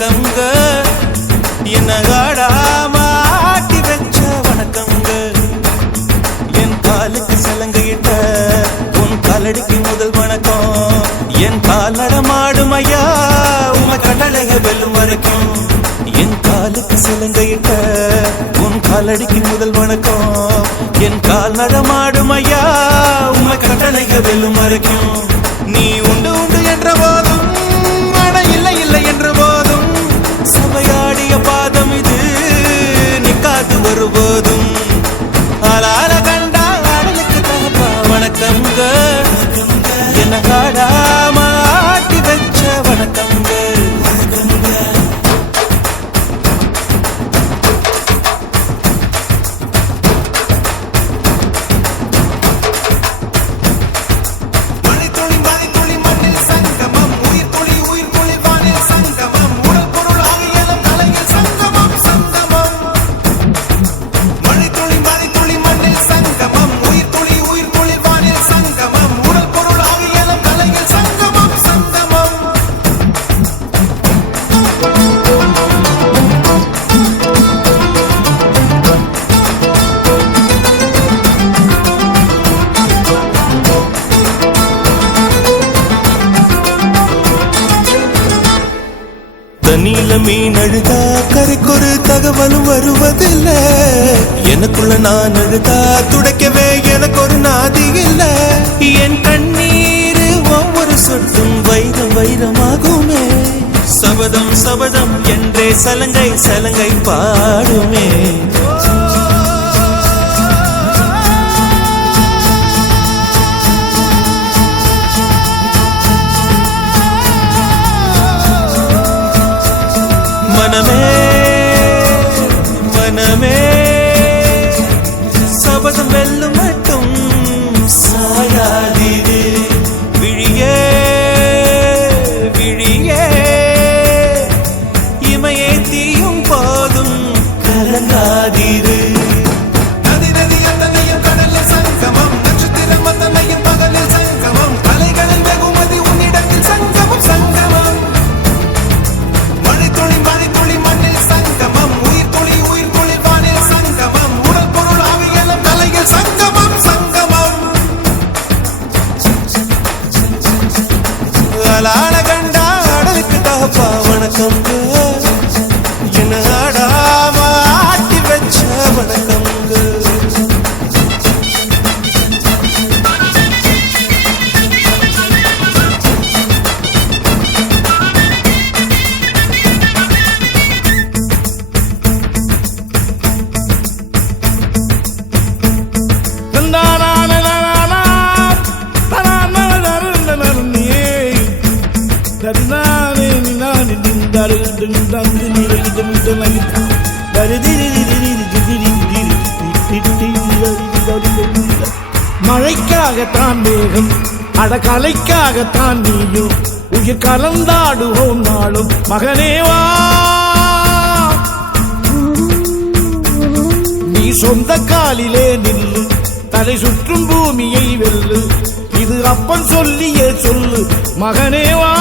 வணக்கங்க என்ன ஆடாம ஆட்டி வச்ச வணக்கங்க என் காலுக்கு சலங்கையிட்ட உன் காலடிக்கு முதல் வணக்கம் என் கால் நடமாடும் ஐயா உமை கடலைய வெல்லும் வரைக்கும் என் காலுக்கு சலங்கையிட்ட உன் காலடிக்கு முதல் வணக்கம் என் கால் நடமாடும் ஐயா உமை கடலைய வெல்லும் வரைக்கும் நீ உண்டு உண்டு என்ற போதும் இல்லை இல்லை என்ற போதும் சபையாடிய பாதம் இது நிக்காது வருபோதும் ஆளால கண்டா ஆடலுக்கு தகப்பா வணக்கங்க என்ன ஆடாம ஆட்டி வச்ச வணக்கங்க தண்ணியில மீன் அழுதா கரைக்கொரு தகவலும் வருவதில்லை எனக்குள்ள நான் அழுதா துடைக்கவே எனக்கு ஒரு நாதி இல்லை என் கண்ணீர் ஒவ்வொரு சொட்டும் வைரம் வைரமாகுமே சபதம் சபதம் என்றே சலங்கை சலங்கை பாடுமே மனமே மனமே சபதம் வெல்லும் மட்டும் சாயாதீரே விழியே விழியே இமையே தீயும் போதும் கலங்காதீரே நதி நதி அத்தனையும் கடலில் சங்கமம் நட்சத்திரம் அத்தனையும் பகலில் சங்கமம் கலைகளில் வெகுமதி உன்னிடத்தில் சங்கமம் சங்கமம் கண்டா ஆடலுக்கு தகப்பா வணக்கங்க என்ன ஆடாம ஆட்டி வச்ச வணக்கங்க மழைக்காகத்தான் மேகம் அடகலைக்காகத்தான் நீயும் உயிர் கலந்தாடுவோம் நாளும் மகனேவா நீ சொந்த காலிலே நில்லு தலை சுற்றும் பூமியை வெல்லு இது அப்பன் சொல்லியே சொல்லு மகனேவா